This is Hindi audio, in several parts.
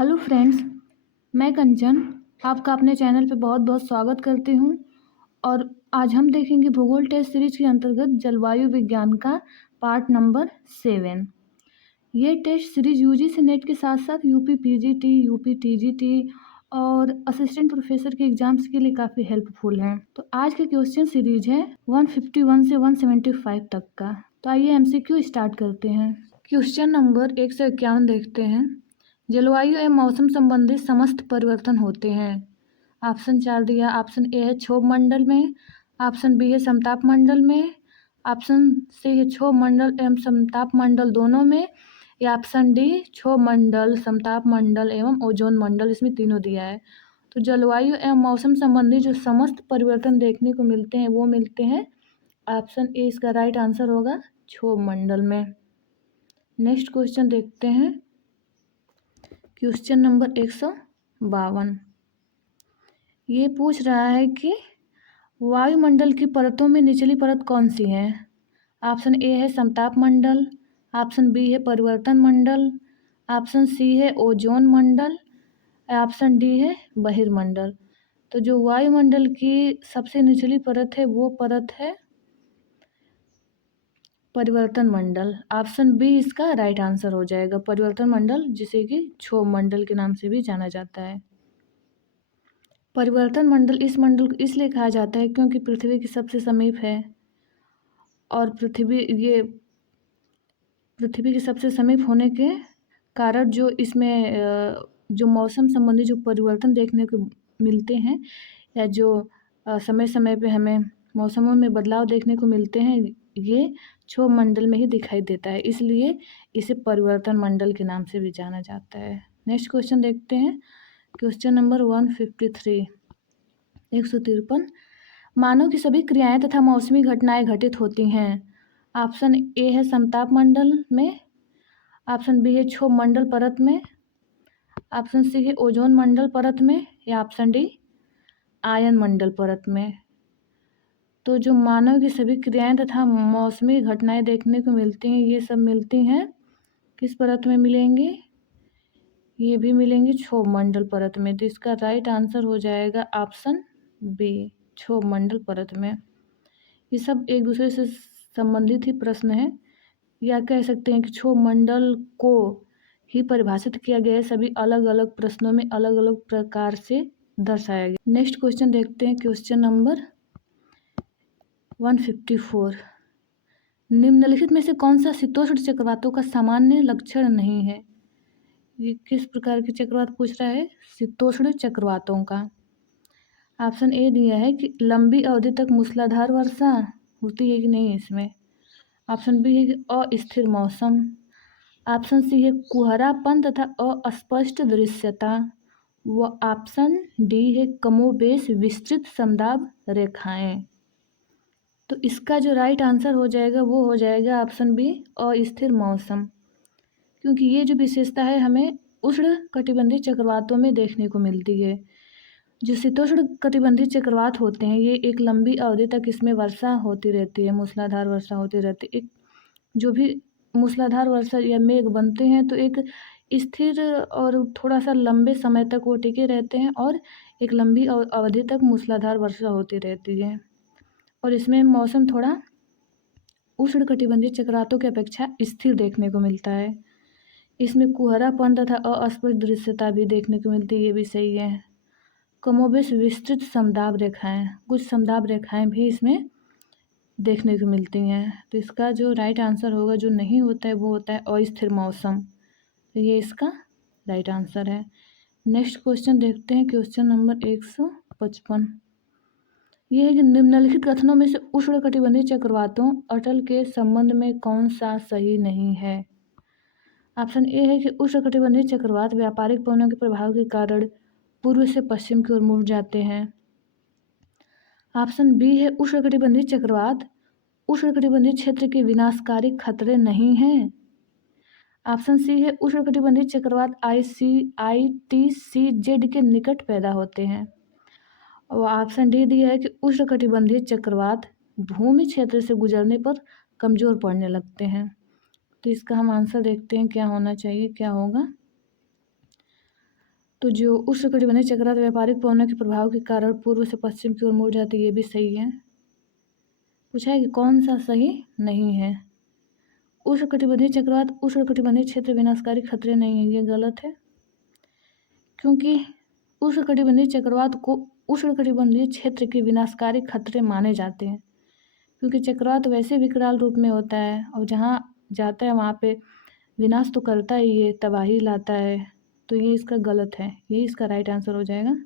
हेलो फ्रेंड्स, मैं कंचन आपका अपने चैनल पे बहुत बहुत स्वागत करती हूँ। और आज हम देखेंगे भूगोल टेस्ट सीरीज के अंतर्गत जलवायु विज्ञान का पार्ट नंबर 7। ये टेस्ट सीरीज यूजीसी नेट के साथ साथ यूपी पीजीटी, यूपी टीजीटी और असिस्टेंट प्रोफेसर के एग्जाम्स के लिए काफ़ी हेल्पफुल है। तो आज के क्वेश्चन सीरीज है 151 से 175 तक का। तो आइए एमसीक्यू स्टार्ट करते हैं। क्वेश्चन नंबर 151 देखते हैं। जलवायु एवं मौसम संबंधी समस्त परिवर्तन होते हैं। ऑप्शन 4 दिया। ऑप्शन ए है क्षोभ मंडल में, ऑप्शन बी है समताप मंडल में, ऑप्शन सी है क्षोभ मंडल एवं समताप मंडल दोनों में, या ऑप्शन डी क्षोभ मंडल, समताप मंडल एवं ओजोन मंडल, इसमें तीनों दिया है। तो जलवायु एवं मौसम संबंधी जो समस्त परिवर्तन देखने को मिलते हैं वो मिलते हैं ऑप्शन ए, इसका राइट आंसर होगा क्षोभ मंडल में। नेक्स्ट क्वेश्चन देखते हैं। क्वेश्चन नंबर 152 ये पूछ रहा है कि वायुमंडल की परतों में निचली परत कौन सी है। ऑप्शन ए है समताप मंडल, ऑप्शन बी है परिवर्तन मंडल, ऑप्शन सी है ओजोन मंडल, ऑप्शन डी है बहिर्मंडल। तो जो वायुमंडल की सबसे निचली परत है वो परत है परिवर्तन मंडल। ऑप्शन बी इसका राइट आंसर हो जाएगा, परिवर्तन मंडल, जिसे कि क्षोभ मंडल के नाम से भी जाना जाता है। परिवर्तन मंडल इस मंडल को इसलिए कहा जाता है क्योंकि पृथ्वी के सबसे समीप है और पृथ्वी के सबसे समीप होने के कारण जो इसमें जो मौसम संबंधी जो परिवर्तन देखने को मिलते हैं या जो समय समय पे हमें मौसमों में बदलाव देखने को मिलते हैं, ये क्षोभ मंडल में ही दिखाई देता है, इसलिए इसे परिवर्तन मंडल के नाम से भी जाना जाता है। नेक्स्ट क्वेश्चन देखते हैं। क्वेश्चन नंबर 153 153 मानव की सभी क्रियाएं तथा मौसमी घटनाएं घटित होती हैं। ऑप्शन ए है समताप मंडल में, ऑप्शन बी है क्षोभ मंडल परत में, ऑप्शन सी है ओजोन मंडल परत में, या ऑप्शन डी आयन मंडल परत में। तो जो मानव की सभी क्रियाएं तथा मौसमी घटनाएं देखने को मिलती हैं, ये सब मिलती हैं किस परत में मिलेंगी, ये भी मिलेंगी क्षोभ मंडल परत में। तो इसका राइट आंसर हो जाएगा ऑप्शन बी, क्षोभ मंडल परत में। ये सब एक दूसरे से संबंधित ही प्रश्न है, या कह सकते हैं कि क्षोभ मंडल को ही परिभाषित किया गया है, सभी अलग अलग प्रश्नों में अलग अलग प्रकार से दर्शाया गया। नेक्स्ट क्वेश्चन देखते हैं। क्वेश्चन नंबर 154 निम्नलिखित में से कौन सा शीतोष्ण चक्रवातों का सामान्य लक्षण नहीं है। ये किस प्रकार के चक्रवात पूछ रहा है, शीतोष्ण चक्रवातों का। ऑप्शन ए दिया है कि लंबी अवधि तक मूसलाधार वर्षा होती है कि नहीं इसमें, ऑप्शन बी है कि अस्थिर मौसम, ऑप्शन सी है कुहरापन तथा अस्पष्ट दृश्यता, व ऑप्शन डी है कमोबेश विस्तृत समदाब रेखाएं। तो इसका जो राइट आंसर हो जाएगा वो हो जाएगा ऑप्शन बी, अस्थिर मौसम, क्योंकि ये जो विशेषता है हमें उष्ण कटिबंधीय चक्रवातों में देखने को मिलती है। जो शीतोष्ण कटिबंधीय चक्रवात होते हैं ये एक लंबी अवधि तक इसमें वर्षा होती रहती है, मूसलाधार वर्षा होती रहती है। एक जो भी मूसलाधार वर्षा या मेघ बनते हैं तो एक स्थिर और थोड़ा सा लंबे समय तक वो टिके रहते हैं और एक लंबी अवधि तक मूसलाधार वर्षा होती रहती है। और इसमें मौसम थोड़ा उष्ण कटिबंधीय चक्रवातों की अपेक्षा स्थिर देखने को मिलता है। इसमें कुहरापन तथा अस्पष्ट दृश्यता भी देखने को मिलती है, ये भी सही है। कमोबेश विस्तृत समदाब रेखाएं, कुछ समदाब रेखाएं भी इसमें देखने को मिलती हैं। तो इसका जो राइट आंसर होगा, जो नहीं होता है, वो होता है अस्थिर मौसम। तो ये इसका राइट आंसर है। नेक्स्ट क्वेश्चन देखते हैं। क्वेश्चन नंबर 155 ये है कि निम्नलिखित कथनों में से उष्णकटिबंधीय चक्रवातों अटल के संबंध में कौन सा सही नहीं है। ऑप्शन ए है कि उष्णकटिबंधीय चक्रवात व्यापारिक पवनों के प्रभाव के कारण पूर्व से पश्चिम की ओर मुड़ जाते हैं। ऑप्शन बी है उष्णकटिबंधीय चक्रवात उष्णकटिबंधीय क्षेत्र के विनाशकारी खतरे नहीं हैं। ऑप्शन सी है उष्णकटिबंधीय चक्रवात ITCZ के निकट पैदा होते हैं। और ऑप्शन डी दिया है कि उष्णकटिबंधीय चक्रवात भूमि क्षेत्र से गुजरने पर कमजोर पड़ने लगते हैं। तो इसका हम आंसर देखते हैं क्या होना चाहिए, क्या होगा। तो जो उष्णकटिबंधीय चक्रवात व्यापारिक पवनों के प्रभाव के कारण पूर्व से पश्चिम की ओर मुड़ जाती है, ये भी सही है। पूछा है कि कौन सा सही नहीं है। उष्णकटिबंधीय चक्रवात उष्णकटिबंधीय क्षेत्र विनाशकारी खतरे नहीं है, ये गलत है, क्योंकि उष्णकटिबंधीय चक्रवात को उष्णकटिबंधीय क्षेत्र के विनाशकारी खतरे माने जाते हैं, क्योंकि चक्रवात वैसे विकराल रूप में होता है और जहाँ जाता है वहाँ पे विनाश तो करता ही है, तबाही लाता है। तो ये इसका गलत है, यही इसका राइट आंसर हो जाएगा।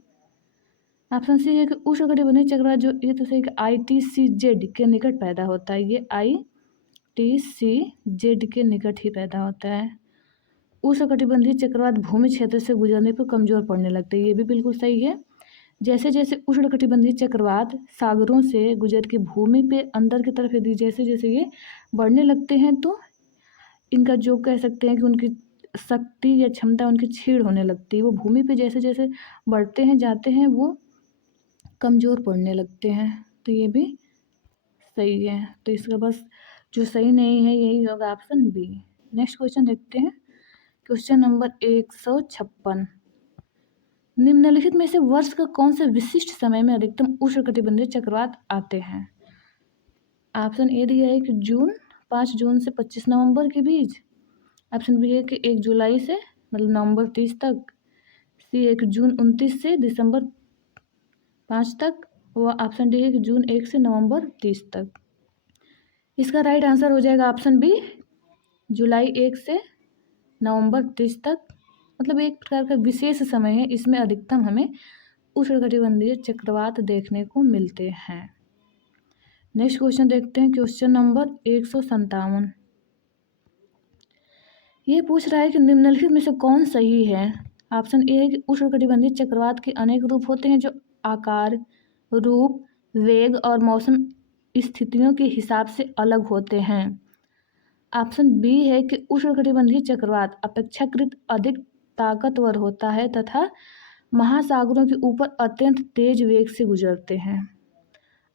ऑप्शन सी है कि उष्णकटिबंधीय चक्रवात जो ये तो सही कि ITCZ के निकट पैदा होता है, ये ITCZ के निकट ही पैदा होता है। उष्णकटिबंधीय चक्रवात भूमि क्षेत्र से गुजरने पर कमजोर पड़ने लगते हैं, ये भी बिल्कुल सही है। जैसे जैसे उष्णकटिबंधीय चक्रवात सागरों से गुजर के भूमि पे अंदर की तरफ यदि जैसे जैसे ये बढ़ने लगते हैं तो इनका जो कह सकते हैं कि उनकी शक्ति या क्षमता उनकी क्षीण होने लगती है। वो भूमि पे जैसे जैसे बढ़ते हैं जाते हैं वो कमज़ोर पड़ने लगते हैं, तो ये भी सही है। तो इसका बस जो सही नहीं है यही होगा ऑप्शन बी। नेक्स्ट क्वेश्चन देखते हैं, क्वेश्चन नंबर 156। निम्नलिखित में से वर्ष का कौन से विशिष्ट समय में अधिकतम उष्णकटिबंधीय चक्रवात आते हैं। ऑप्शन ए दिया है कि 5 जून से 25 नवंबर के बीच। ऑप्शन बी है कि 1 जुलाई से मतलब नवंबर 30 तक। सी है कि जून 29 से दिसंबर 5 तक। व ऑप्शन डी है कि जून 1 से नवंबर 30 तक। इसका राइट आंसर हो जाएगा ऑप्शन बी, जुलाई 1 से नवंबर 30 तक। मतलब एक प्रकार का विशेष समय है, इसमें अधिकतम हमें उष्णकटिबंधीय चक्रवात देखने को मिलते हैं। नेक्स्ट क्वेश्चन देखते हैं, क्वेश्चन नंबर 157। ये पूछ रहा है कि निम्नलिखित में से कौन सही है। ऑप्शन ए है कि उष्णकटिबंधीय चक्रवात के अनेक रूप होते हैं जो आकार, रूप, वेग और मौसम स्थितियों के हिसाब से अलग होते हैं। ऑप्शन बी है कि उष्णकटिबंधीय चक्रवात अपेक्षाकृत अधिक ताकतवर होता है तथा महासागरों के ऊपर अत्यंत तेज वेग से गुजरते हैं।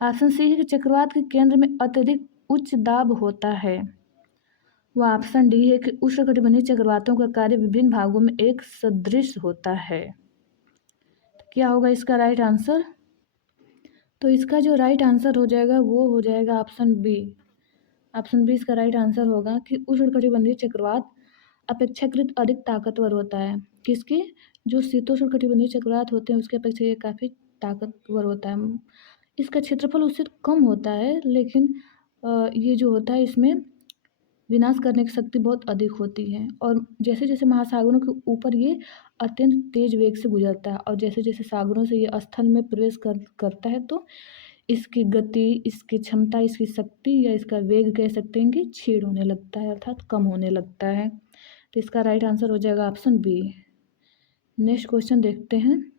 ऑप्शन सी है कि चक्रवात के केंद्र में अत्यधिक उच्च दाब होता है। व ऑप्शन डी है कि उष्णकटिबंधीय चक्रवातों का कार्य विभिन्न भागों में एक सदृश होता है। क्या होगा इसका राइट आंसर। तो इसका जो राइट आंसर हो जाएगा वो हो जाएगा ऑप्शन बी। ऑप्शन बी इसका राइट आंसर होगा कि उष्णकटिबंधीय चक्रवात अपेक्षाकृत अधिक ताकतवर होता है। किसके, जो शीतोष्णकटिबंधीय चक्रवात होते हैं उसके अपेक्षा ये काफ़ी ताकतवर होता है। इसका क्षेत्रफल उससे कम होता है, लेकिन ये जो होता है इसमें विनाश करने की शक्ति बहुत अधिक होती है। और जैसे जैसे महासागरों के ऊपर ये अत्यंत तेज वेग से गुजरता है और जैसे जैसे सागरों से ये स्थल में प्रवेश करता है तो इसकी गति, इसकी क्षमता, इसकी शक्ति या इसका वेग कह सकते हैं कि क्षीण होने लगता है, अर्थात कम होने लगता है। तो इसका राइट आंसर हो जाएगा ऑप्शन बी। नेक्स्ट क्वेश्चन देखते हैं,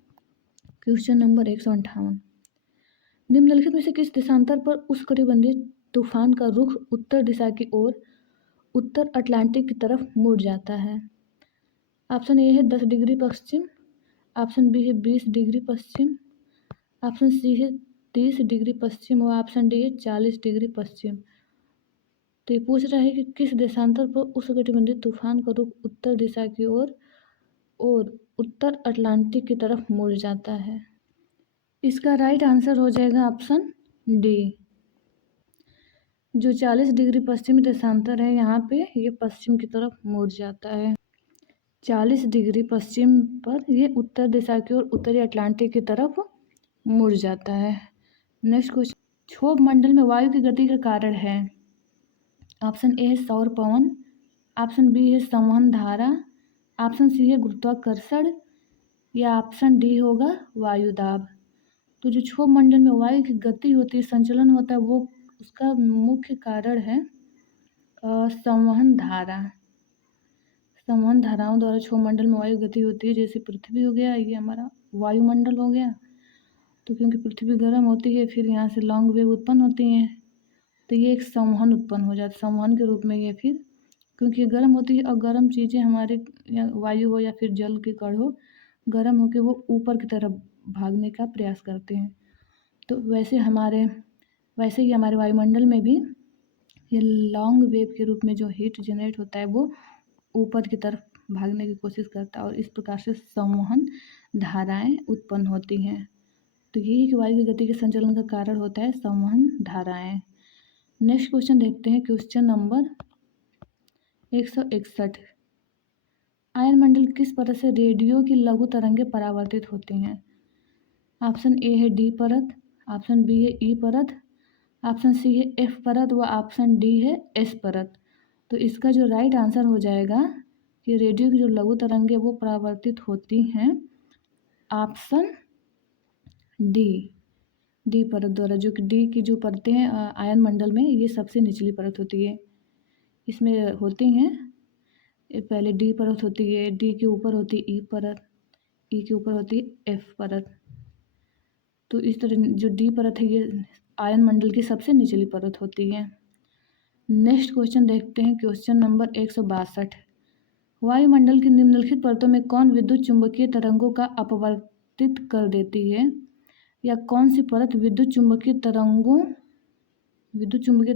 क्वेश्चन नंबर 158। निम्नलिखित में से किस देशांतर पर उष्णकटिबंधीय तूफान का रुख उत्तर दिशा की ओर उत्तर अटलांटिक की तरफ मुड़ जाता है। ऑप्शन ए है 10 डिग्री पश्चिम। ऑप्शन बी है 20 डिग्री पश्चिम। ऑप्शन सी है 30 डिग्री पश्चिम और ऑप्शन डी है 40 डिग्री पश्चिम। तो ये पूछ रहा है कि किस देशांतर पर उष्णकटिबंधीय तूफान का रुख उत्तर दिशा की ओर और उत्तर अटलांटिक की तरफ मुड़ जाता है। इसका राइट आंसर हो जाएगा ऑप्शन डी। जो 40 डिग्री पश्चिमी देशांतर है यहाँ पे ये पश्चिम की तरफ मुड़ जाता है। 40 डिग्री पश्चिम पर ये उत्तर दिशा की ओर उत्तरी अटलांटिक की तरफ मुड़ जाता है। नेक्स्ट क्वेश्चन, क्षोभ मंडल में वायु की गति का कारण है। ऑप्शन ए है सौर पवन। ऑप्शन बी है संवहन धारा। ऑप्शन सी है गुरुत्वाकर्षण या ऑप्शन डी होगा वायु दाब। तो जो क्षोभ मंडल में वायु की गति होती है, संचलन होता है, वो उसका मुख्य कारण है संवहन धारा। संवहन धाराओं द्वारा क्षोभ मंडल में वायु गति होती है। जैसे पृथ्वी हो गया, ये हमारा वायुमंडल हो गया। तो क्योंकि पृथ्वी गर्म होती है फिर यहाँ से लॉन्ग वेव उत्पन्न होती हैं, तो ये एक संवहन उत्पन्न हो जाता है। संवहन के रूप में ये फिर क्योंकि गर्म होती है और गर्म चीज़ें हमारे वायु हो या फिर जल के कण हो, गर्म होकर वो ऊपर की तरफ भागने का प्रयास करते हैं। तो वैसे ही हमारे वायुमंडल में भी ये लॉन्ग वेव के रूप में जो हीट जनरेट होता है वो ऊपर की तरफ भागने की कोशिश करता है और इस प्रकार से संवहन धाराएं उत्पन्न होती हैं। तो यही कि वायु की गति के संचलन का कारण होता है संवहन धाराएं। नेक्स्ट क्वेश्चन देखते हैं, क्वेश्चन नंबर 161। आयन मंडल किस परत से रेडियो की लघु तरंगें परावर्तित होती हैं? ऑप्शन ए है डी परत, ऑप्शन बी है ई परत, ऑप्शन सी है एफ परत व ऑप्शन डी है एस परत। तो इसका जो राइट आंसर हो जाएगा कि रेडियो की जो लघु तरंगें वो परावर्तित होती हैं ऑप्शन डी परत द्वारा, जो कि डी की जो परतें हैं आयन मंडल में, ये सबसे निचली परत होती है। इसमें होती हैं, पहले डी परत होती है, डी के ऊपर होती है ई परत, ई के ऊपर होती है एफ परत। तो इस तरह जो डी परत है ये आयन मंडल की सबसे निचली परत होती है। नेक्स्ट क्वेश्चन देखते हैं, क्वेश्चन नंबर 162। वायुमंडल की निम्नलिखित परतों में कौन विद्युत चुंबकीय तरंगों का अपवर्तित कर देती है, या कौन सी परत विद्युत चुंबकीय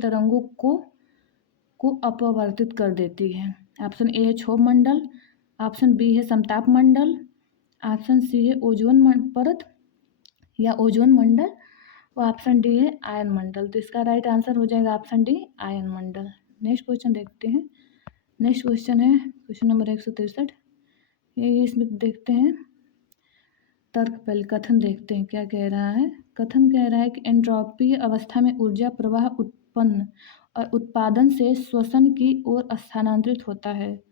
तरंगों को अपवर्तित कर देती है? ऑप्शन ए है क्षोभ मंडल, ऑप्शन बी है समताप मंडल, ऑप्शन सी है ओजोन परत या ओजोन मंडल, और ऑप्शन डी है आयन मंडल। तो इसका राइट आंसर हो जाएगा ऑप्शन डी आयन मंडल। नेक्स्ट क्वेश्चन देखते हैं। नेक्स्ट क्वेश्चन है क्वेश्चन नंबर 163। ये इसमें देखते हैं तर्क, पहले कथन देखते हैं क्या कह रहा है। कथन कह रहा है कि एंट्रोपी अवस्था में ऊर्जा प्रवाह उत्पन्न और उत्पादन से श्वसन की ओर स्थानांतरित होता है,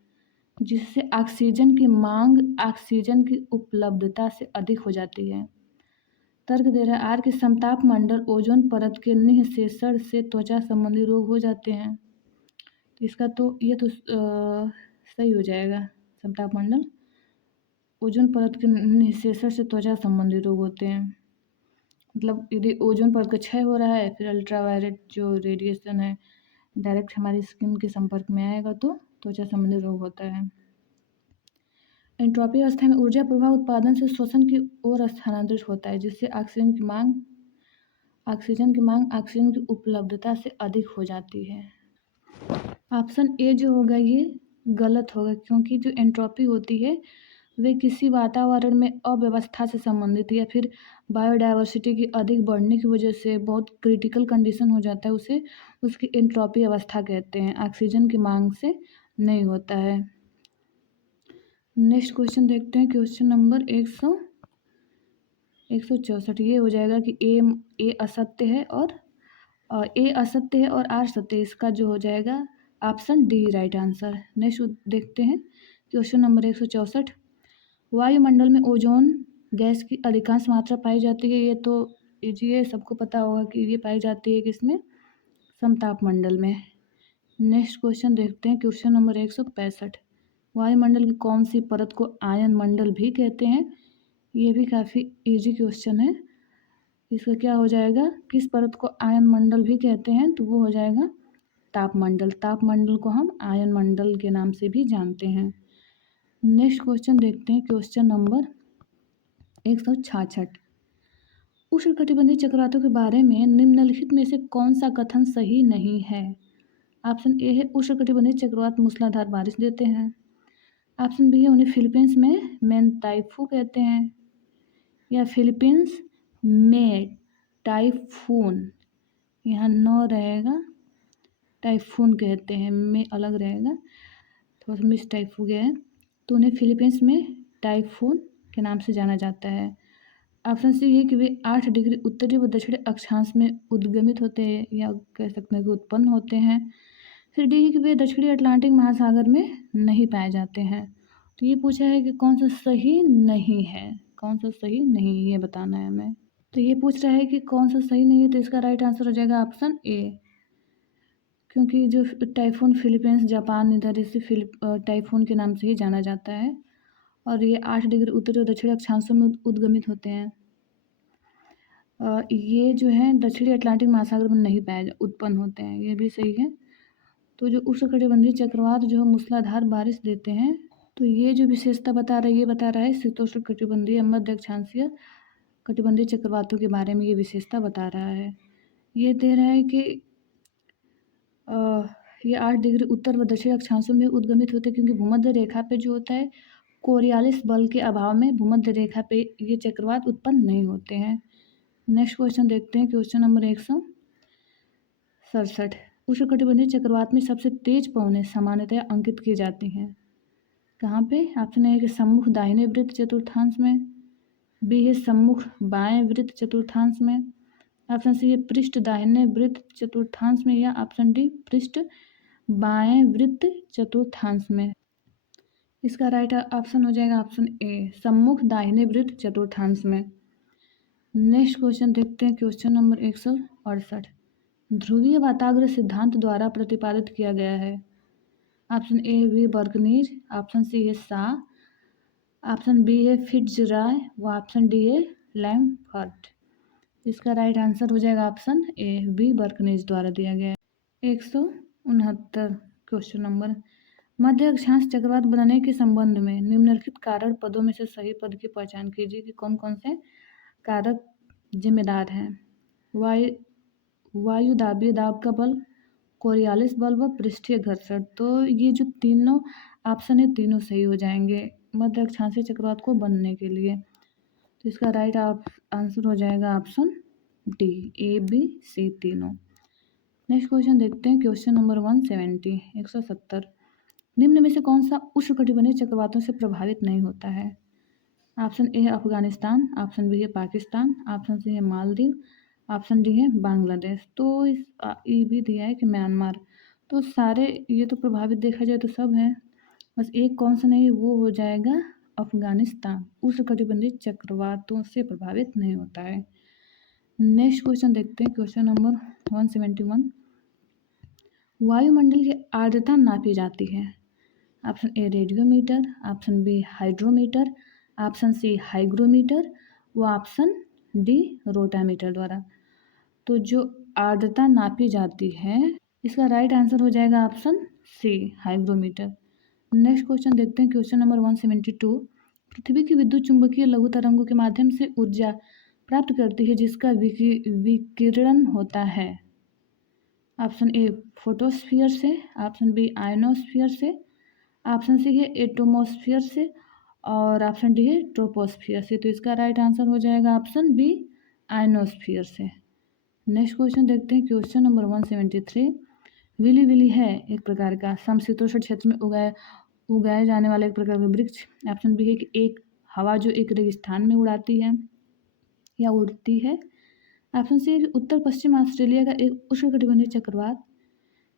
जिससे ऑक्सीजन की मांग ऑक्सीजन की उपलब्धता से अधिक हो जाती है। तर्क दे रहा है आर के समताप मंडल ओजोन परत के निःशेषण से त्वचा संबंधी रोग हो जाते हैं। तो इसका तो ये तो सही हो जाएगा। समताप मंडल ओजोन परत के निःशेषण से त्वचा संबंधी रोग होते हैं। मतलब यदि ओजोन परत का क्षय हो रहा है, फिर अल्ट्रावायलेट जो रेडिएशन है डायरेक्ट हमारी स्किन के संपर्क में आएगा तो त्वचा संबंधी रोग होता है। एंट्रोपी अवस्था में ऊर्जा प्रवाह उत्पादन से श्वसन की ओर स्थानांतरित होता है, जिससे ऑक्सीजन की उपलब्धता से अधिक हो जाती है। ऑप्शन ए जो होगा ये गलत होगा, क्योंकि जो एंट्रोपी होती है वे किसी वातावरण में अव्यवस्था से संबंधित है, या फिर बायोडायवर्सिटी की अधिक बढ़ने की वजह से बहुत क्रिटिकल कंडीशन हो जाता है, उसे उसकी एंट्रोपी अवस्था कहते हैं। ऑक्सीजन की मांग से नहीं होता है। नेक्स्ट क्वेश्चन देखते हैं, क्वेश्चन नंबर 164। ये हो जाएगा कि ए असत्य है और आर सत्य। इसका जो हो जाएगा option D right answer. Next देखते हैं, क्वेश्चन नंबर 164। वायुमंडल में ओजोन गैस की अधिकांश मात्रा पाई जाती है। ये तो इजी है, सबको पता होगा कि ये पाई जाती है किसमें, समताप मंडल में। नेक्स्ट क्वेश्चन देखते हैं, क्वेश्चन नंबर 165। वायुमंडल की कौन सी परत को आयन मंडल भी कहते हैं? ये भी काफ़ी इजी क्वेश्चन है। इसका क्या हो जाएगा, किस परत को आयन मंडल भी कहते हैं? तो वो हो जाएगा तापमंडल। तापमंडल को हम आयन मंडल के नाम से भी जानते हैं। नेक्स्ट क्वेश्चन देखते हैं, क्वेश्चन नंबर 166। उष्णकटिबंधीय चक्रवातों के बारे में निम्नलिखित में से कौन सा कथन सही नहीं है? ऑप्शन ए है उष्णकटिबंधीय चक्रवात मूसलाधार बारिश देते हैं, ऑप्शन बी है उन्हें फिलीपींस में मैनताइफू कहते हैं, या फिलीपींस में टाइफून, यहाँ नो रहेगा, टाइफून कहते हैं, में अलग रहेगा, थोड़ा सा मिस टाइप हो गया है। तो उन्हें फिलीपींस में टाइफून के नाम से जाना जाता है। ऑप्शन सी है कि वे 8 डिग्री उत्तरी व दक्षिणी अक्षांश में उद्गमित होते हैं, या कह सकते हैं कि उत्पन्न होते हैं। फिर डी है कि वे दक्षिणी अटलांटिक महासागर में नहीं पाए जाते हैं। तो ये पूछा है कि कौन सा सही नहीं है, कौन सा सही नहीं, ये बताना है हमें। तो ये पूछ रहा है कि कौन सा सही नहीं है, तो इसका राइट आंसर हो जाएगा ऑप्शन ए, क्योंकि जो टाइफून फिलीपींस जापान इधर इसे टाइफून के नाम से ही जाना जाता है, और ये 8 डिग्री उत्तरी और दक्षिणी अक्षांशों में उद्गमित होते हैं। ये जो है दक्षिणी अटलांटिक महासागर में नहीं उत्पन्न होते हैं, ये भी सही है। तो जो उष्णकटिबंधीय चक्रवात जो मूसलाधार बारिश देते हैं, तो ये जो विशेषता बता रहा है, ये बता रहा है शीतोष्ण कटिबंधीय मध्य अक्षांशीय कटिबंधीय चक्रवातों के बारे में ये विशेषता बता रहा है। ये दे रहा है कि ये 8 डिग्री उत्तर व दक्षिण अक्षांशों में उद्गमित होते हैं, क्योंकि भूमध्य रेखा पे जो होता है कोरियालिस बल के अभाव में भूमध्य रेखा पे ये चक्रवात उत्पन्न नहीं होते हैं। नेक्स्ट क्वेश्चन देखते हैं, क्वेश्चन नंबर 167। उष्णकटिबंधीय चक्रवात में सबसे तेज पवनें सामान्यतः अंकित की जाती हैं कहाँ पे? ऑप्शन ए कि सम्मुख दाहिने वृत्त चतुर्थांश में, बी है सम्मुख बाएं वृत्त चतुर्थांश में, ऑप्शन सी है पृष्ठ दाहिने वृत्त चतुर्थांश में, या ऑप्शन डी पृष्ठ बाएं वृत्त चतुर्थांश में। इसका राइट ऑप्शन हो जाएगा ऑप्शन ए सम्मुख दाहिने वृत्त चतुर्थांश में। नेक्स्ट क्वेश्चन देखते हैं, क्वेश्चन नंबर 168। ध्रुवीय वाताग्र सिद्धांत द्वारा प्रतिपादित किया गया है। ऑप्शन ए वी बर्कनीज, ऑप्शन सी है सा, ऑप्शन बी है फिट्जरॉय व ऑप्शन डी है लैम्फर्ट। इसका राइट आंसर हो जाएगा ऑप्शन ए वी बर्कनीज द्वारा दिया गया है। 169 क्वेश्चन नंबर। मध्य अक्षांश चक्रवात बनने के संबंध में निम्नलिखित कारक पदों में से सही पद की पहचान कीजिए कि कौन कौन से कारक जिम्मेदार हैं। वायु दाबीय दाब का बल, कोरियालिस बल व पृष्ठीय घर्षण। तो ये जो तीनों ऑप्शन है तीनों सही हो जाएंगे मध्य अक्षांशीय चक्रवात को बनने के लिए। तो इसका राइट आंसर हो जाएगा option D A B C तीनों। नेक्स्ट क्वेश्चन देखते हैं, क्वेश्चन नंबर 170 170। निम्न में से कौन सा उष्णकटिबंधीय चक्रवातों से प्रभावित नहीं होता है? ऑप्शन ए है अफगानिस्तान, ऑप्शन बी है पाकिस्तान, ऑप्शन सी है मालदीव, ऑप्शन डी है बांग्लादेश। तो इस ये भी दिया है कि म्यांमार। तो सारे ये तो प्रभावित देखा जाए तो सब हैं, बस एक कौन सा नहीं, वो हो जाएगा अफगानिस्तान। उष्णकटिबंधीय चक्रवातों से प्रभावित नहीं होता है। नेक्स्ट क्वेश्चन देखते हैं, क्वेश्चन नंबर 171। वायुमंडल की आर्द्रता नापी जाती है। Option A radiometer, option B hydrometer, option C hygrometer व ऑप्शन डी रोटामीटर द्वारा। तो जो आर्द्रता नापी जाती है इसका राइट आंसर हो जाएगा option C hygrometer. Next question देखते हैं, क्वेश्चन नंबर 172। पृथ्वी की विद्युत चुंबकीय लघु तरंगों के माध्यम से ऊर्जा प्राप्त करती है जिसका विकिरण होता है। ऑप्शन ए फोटोस्फीयर से, ऑप्शन बी आयनोस्फीयर से, ऑप्शन सी है एटमॉस्फेयर से और ऑप्शन डी है ट्रोपोस्फियर से। तो इसका राइट आंसर हो जाएगा ऑप्शन बी आयनोस्फीयर से। नेक्स्ट क्वेश्चन देखते हैं, क्वेश्चन नंबर 173। विली विली है एक प्रकार का समशीतोष्ण क्षेत्र में उगाए जाने वाला एक प्रकार का वृक्ष। ऑप्शन बी है कि एक हवा जो एक रेगिस्तान में उड़ाती है या उड़ती है। ऑप्शन सी है कि उत्तर पश्चिम ऑस्ट्रेलिया का एक उष्णकटिबंधीय चक्रवात,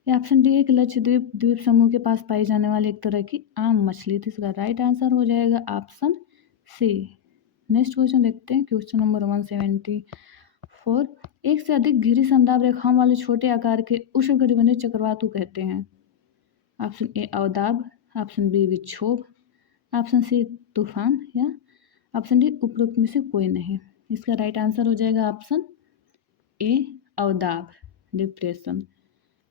या ऑप्शन डी है कि लक्षद्वीप द्वीप समूह के पास पाई जाने वाली एक तरह की आम मछली। तो इसका राइट आंसर हो जाएगा ऑप्शन सी। नेक्स्ट क्वेश्चन देखते हैं, क्वेश्चन नंबर 174। एक से अधिक घिरी समदाब रेखाओं वाले छोटे आकार के उष्णकटिबंधीय चक्रवात को कहते हैं। ऑप्शन ए अवदाब, ऑप्शन बी विक्षोभ, ऑप्शन सी तूफान, या ऑप्शन डी उपरोक्त में से कोई नहीं। इसका राइट आंसर हो जाएगा ऑप्शन ए अवदाब डिप्रेशन।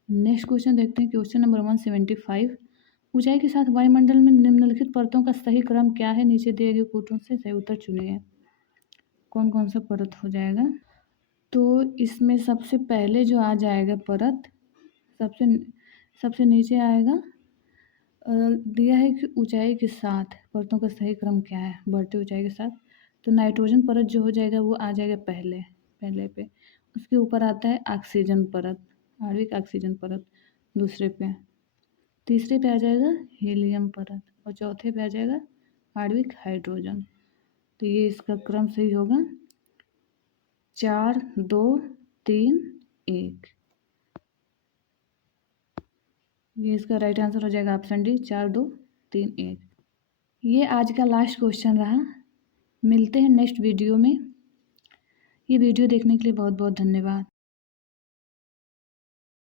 नेक्स्ट क्वेश्चन देखते हैं, क्वेश्चन नंबर 175। ऊंचाई के साथ वायुमंडल में निम्नलिखित परतों का सही क्रम क्या है? नीचे दिए गए कोटों से सही उत्तर चुनिए। कौन कौन सा परत हो जाएगा? तो इसमें सबसे पहले जो आ जाएगा परत, सबसे नीचे आएगा, दिया है कि ऊंचाई के साथ परतों का सही क्रम क्या है बढ़ती ऊंचाई के साथ। तो नाइट्रोजन परत जो हो जाएगा वो आ जाएगा पहले पे। उसके ऊपर आता है ऑक्सीजन परत, आणविक ऑक्सीजन परत दूसरे पे। तीसरे पे आ जाएगा हीलियम परत और चौथे पे आ जाएगा आणविक हाइड्रोजन। तो ये इसका क्रम सही होगा 4 2 3 1। ये इसका राइट आंसर हो जाएगा ऑप्शन डी 4 2 3 1। ये आज का लास्ट क्वेश्चन रहा। मिलते हैं नेक्स्ट वीडियो में। ये वीडियो देखने के लिए बहुत बहुत धन्यवाद।